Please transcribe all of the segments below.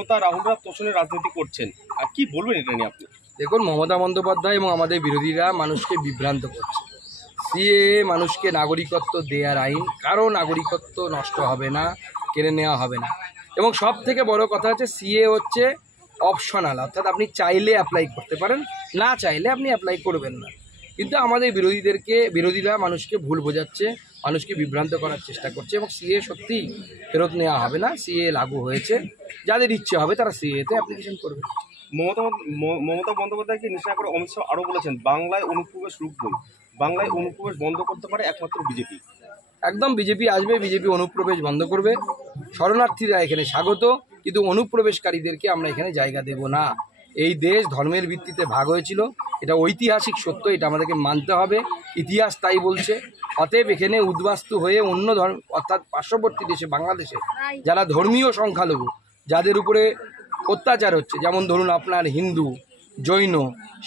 রাহুলরা তোষণের রাজনীতি করছেন, আর কি বলবেন এটা নিয়ে আপনি? দেখুন, মমতা বন্দ্যোপাধ্যায় এবং আমাদের বিরোধীরা মানুষকে বিভ্রান্ত করছে। সিএএ মানুষকে নাগরিকত্ব দেওয়ার আইন, কারো নাগরিকত্ব নষ্ট হবে না, কেড়ে নেওয়া হবে না। এবং সব থেকে বড় কথা হচ্ছে সিএএ হচ্ছে অপশনাল, অর্থাৎ আপনি চাইলে অ্যাপ্লাই করতে পারেন, না চাইলে আপনি অ্যাপ্লাই করবেন না। কিন্তু আমাদের বিরোধীরা মানুষকে ভুল বোঝাচ্ছে, মানুষকে বিভ্রান্ত করার চেষ্টা করছে। এবং সিএএ সত্যিই ফেরত নেওয়া হবে না, সিএএ লাগু হয়েছে। যাদের ইচ্ছে হবে তারা সিএতে অ্যাপ্লিকেশন করবে। মমতা বন্দ্যোপাধ্যায়কে নিশানা করে অমিত শাহ আরও বলেছেন, বাংলায় অনুপ্রবেশ রুখবই, বাংলায় অনুপ্রবেশ বন্ধ করতে পারে একমাত্র বিজেপি। একদম বিজেপি আসবে, বিজেপি অনুপ্রবেশ বন্ধ করবে। শরণার্থীরা এখানে স্বাগত, কিন্তু অনুপ্রবেশকারীদেরকে আমরা এখানে জায়গা দেব না। এই দেশ ধর্মের ভিত্তিতে ভাগ হয়েছিল, এটা ঐতিহাসিক সত্য, এটা আমাদেরকে মানতে হবে, ইতিহাস তাই বলছে। অতএব এখানে উদ্বাস্তু হয়ে অন্য ধর্ম, অর্থাৎ পার্শ্ববর্তী দেশে বাংলাদেশে যারা ধর্মীয় সংখ্যালঘু, যাদের উপরে অত্যাচার হচ্ছে, যেমন ধরুন আপনার হিন্দু, জৈন,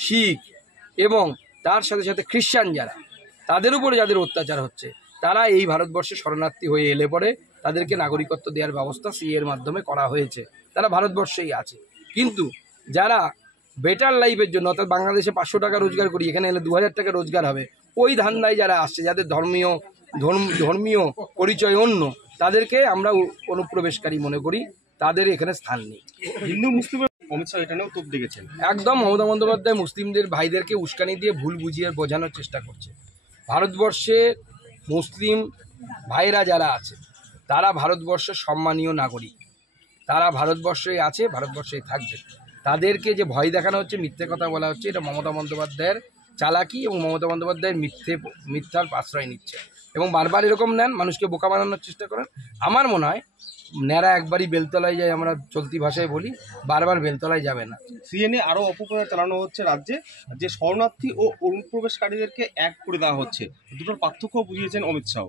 শিখ এবং তার সাথে সাথে খ্রিস্টান, যারা তাদের উপরে যাদের অত্যাচার হচ্ছে, তারা এই ভারতবর্ষে শরণার্থী হয়ে এলে পরে তাদেরকে নাগরিকত্ব দেওয়ার ব্যবস্থা সিএর মাধ্যমে করা হয়েছে। তারা ভারতবর্ষেই আছে। কিন্তু যারা বেটার লাইফের জন্য, অর্থাৎ বাংলাদেশে 500 টাকা রোজগার করি, এখানে এলে 2000 টাকা রোজগার হবে, ওই ধান্দায় যারা আসছে, যাদের ধর্মীয় পরিচয় অন্য, তাদেরকে আমরা অনুপ্রবেশকারী মনে করি, তাদের এখানে স্থান নেই। হিন্দু মুসলিমের অমিত শাহ এটা নিয়েও তোপ দেখেছেন। একদম মমতা বন্দ্যোপাধ্যায় মুসলিমদের ভাইদেরকে উস্কানি দিয়ে ভুল বুঝিয়ে বোঝানোর চেষ্টা করছে। ভারতবর্ষে মুসলিম ভাইরা যারা আছে, তারা ভারতবর্ষের সম্মানীয় নাগরিক, তারা ভারতবর্ষেই আছে, ভারতবর্ষেই থাকবে। তাদেরকে যে ভয় দেখানো হচ্ছে, মিথ্যে কথা বলা হচ্ছে, এটা মমতা বন্দ্যোপাধ্যায়ের চালাকি এবং মমতা বন্দ্যোপাধ্যায়ের মিথ্যার আশ্রয় নিচ্ছে এবং বারবার এরকম নেন, মানুষকে বোকা বানানোর চেষ্টা করেন। আমার মনে হয় ন্যাড়া একবারই বেলতলায় যায়, আমরা চলতি ভাষায় বলি, বারবার বেলতলায় যাবে না। সিএনএ আরও অপপ্রচার চালানো হচ্ছে রাজ্যে, যে শরণার্থী ও অনুপ্রবেশকারীদেরকে এক করে দেওয়া হচ্ছে। দুটোর পার্থক্য বুঝিয়েছেন অমিত শাহ।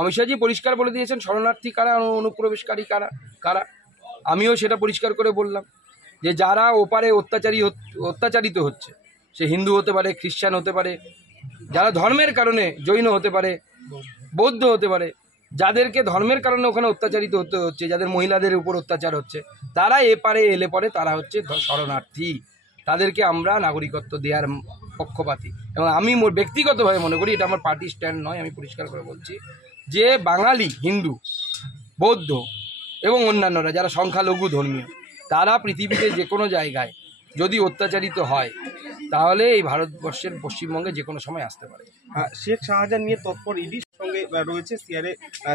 অমিত শাহজি পরিষ্কার বলে দিয়েছেন শরণার্থী কারা, অনুপ্রবেশকারী কারা। আমিও সেটা পরিষ্কার করে বললাম যে যারা ওপারে অত্যাচারিত হচ্ছে, সে হিন্দু হতে পারে, খ্রিস্টান হতে পারে, যারা ধর্মের কারণে, জৈন হতে পারে, বৌদ্ধ হতে পারে, যাদেরকে ধর্মের কারণে ওখানে অত্যাচারিত হতে হচ্ছে, যাদের মহিলাদের উপর অত্যাচার হচ্ছে, তারা এপারে এলে পরে তারা হচ্ছে শরণার্থী। তাদেরকে আমরা নাগরিকত্ব দেওয়ার পক্ষপাতী। এবং আমি ব্যক্তিগতভাবে মনে করি, এটা আমার পার্টি স্ট্যান্ড নয়, আমি পরিষ্কার করে বলছি যে বাঙালি, হিন্দু, বৌদ্ধ এবং অন্যান্যরা যারা সংখ্যালঘু ধর্মীয়, তারা পৃথিবীতে যে কোনো জায়গায় যদি অত্যাচারিত হয়, তাহলে এই ভারতবর্ষের পশ্চিমবঙ্গে যে কোনো সময় আসতে পারে। শেখ শাহজাহান নিয়ে তৎপর ইডির সঙ্গে রয়েছে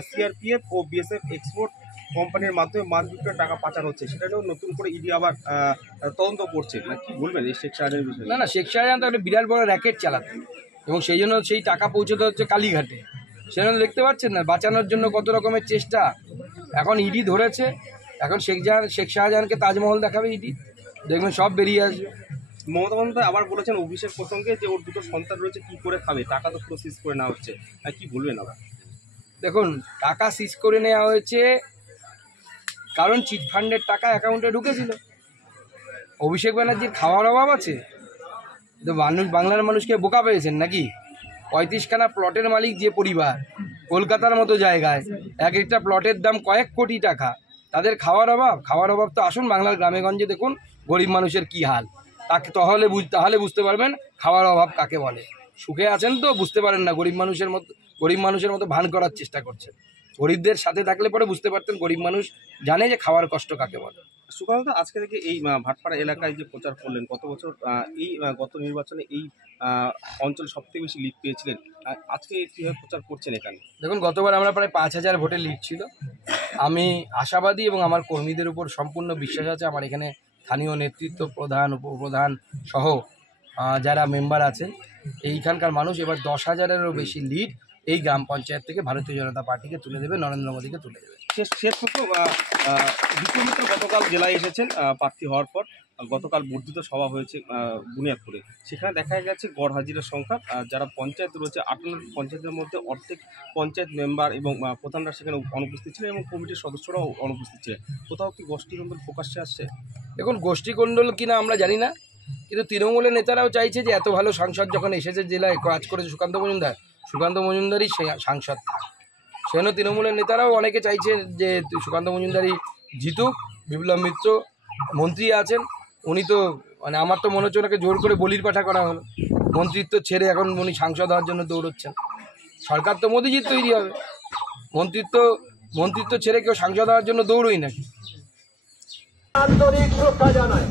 সিআরপিএফ ও বিএসএফ এক্সপোর্ট কোম্পানির মাধ্যমে মাছ বিক্রয়ের টাকা পাচার হচ্ছে, সেটা নিয়েও নতুন করে ইডি আবার তদন্ত করছে। কি বলবেন এই শেখ শাহজাহানের বিষয়ে? না, শেখ শাহজাহান তো একটা বিরাট বড় র্যাকেট চালাতেন এবং সেই জন্য সেই টাকা পৌঁছতে হচ্ছে কালীঘাটে। সেখানে দেখতে পাচ্ছেন না, বাঁচানোর জন্য কত রকমের চেষ্টা। এখন ইডি ধরেছে, এখন শেখ শাহজাহানকে তাজমহল দেখাবে ইডি, দেখবেন সব বেরিয়ে আসবে। মমতা বন্দ্যোপাধ্যায় আবার বলেছেন অভিষেক প্রসঙ্গে যে ওর দুটো সন্তান রয়েছে, কি করে খাবে, টাকা তো পুরো সিজ করে নেওয়া হচ্ছে। কি বলবেন আবার? দেখুন, টাকা সিজ করে নেওয়া হয়েছে কারণ চিটফান্ডের টাকা অ্যাকাউন্টে ঢুকেছিল। অভিষেক ব্যানার্জির খাওয়ার অভাব আছে? তো বাংলার মানুষকে বোকা পেয়েছেন নাকি? 35খানা প্লটের মালিক যে পরিবার, কলকাতার মতো জায়গায় এক একটা প্লটের দাম কয়েক কোটি টাকা, তাদের খাওয়ার অভাব তো আসুন বাংলার গ্রামেগঞ্জে দেখুন গরিব মানুষের কি হাল, তাহলে বুঝতে পারবেন খাওয়ার অভাব কাকে বলে। সুখে আছেন তো বুঝতে পারেন না, গরিব মানুষের মতো ভান করার চেষ্টা করছেন। গরিবদের সাথে থাকলে পরে বুঝতে পারতেন গরিব মানুষ জানে যে খাওয়ার কষ্ট কাকে বলে। সুকান্ত, আজকে থেকে এই ভাটপাড়া এলাকায় যে প্রচার করলেন, গত বছর গত নির্বাচনে এই অঞ্চলে সবথেকে বেশি লিড পেয়েছিলেন, আজকে কীভাবে প্রচার করছেন এখানে? দেখুন, গতবার আমরা প্রায় 5000 ভোটের লিড ছিল। আমি আশাবাদী এবং আমার কর্মীদের উপর সম্পূর্ণ বিশ্বাস আছে। আমার এখানে স্থানীয় নেতৃত্ব, প্রধান, উপপ্রধান সহ যারা মেম্বার আছেন, এইখানকার মানুষ এবার 10,000-এরও বেশি লিড এই গ্রাম পঞ্চায়েত থেকে ভারতীয় জনতা পার্টিকে তুলে দেবে, নরেন্দ্র মোদীকে তুলে দেবে। শেষ প্রশ্ন, বিক্রম মিত্র গতকাল জেলায় এসেছেন প্রার্থী হওয়ার পর। গতকাল বর্ধিত সভা হয়েছে বুনিয়াদপুরে। সেখানে দেখা গেছে গড় হাজিরার সংখ্যা, যারা পঞ্চায়েত রয়েছে 58 পঞ্চায়েতের মধ্যে অর্ধেক পঞ্চায়েত মেম্বার এবং প্রধানরা সেখানে অনুপস্থিত ছিলেন এবং কমিটির সদস্যরাও অনুপস্থিত ছিলেন। কোথাও কি গোষ্ঠীদ্বন্দ্ব প্রকাশ্যে আসছে? দেখুন, গোষ্ঠীকোন্দল কিনা আমরা জানি না, কিন্তু তৃণমূলের নেতারাও চাইছে যে এত ভালো সাংসদ যখন এসেছে জেলায়, কাজ করেছে সুকান্ত মজুমদারই সাংসদ থাক। সেজন্য তৃণমূলের নেতারাও অনেকে চাইছে যে সুকান্ত মজুমদারই জিতুক, বিপ্লব মিত্র মন্ত্রী আছেন, উনি তো মানে আমার তো মনে হচ্ছে ওনাকে জোর করে বলির পাঠা করা হলো। মন্ত্রিত্ব ছেড়ে এখন উনি সাংসদ হওয়ার জন্য দৌড়চ্ছেন। সরকার তো মোদিজির তৈরি হবে, মন্ত্রিত্ব ছেড়ে কেউ সাংসদ হওয়ার জন্য দৌড়ই নাকি? আন্তরিক শ্রদ্ধা জানাই।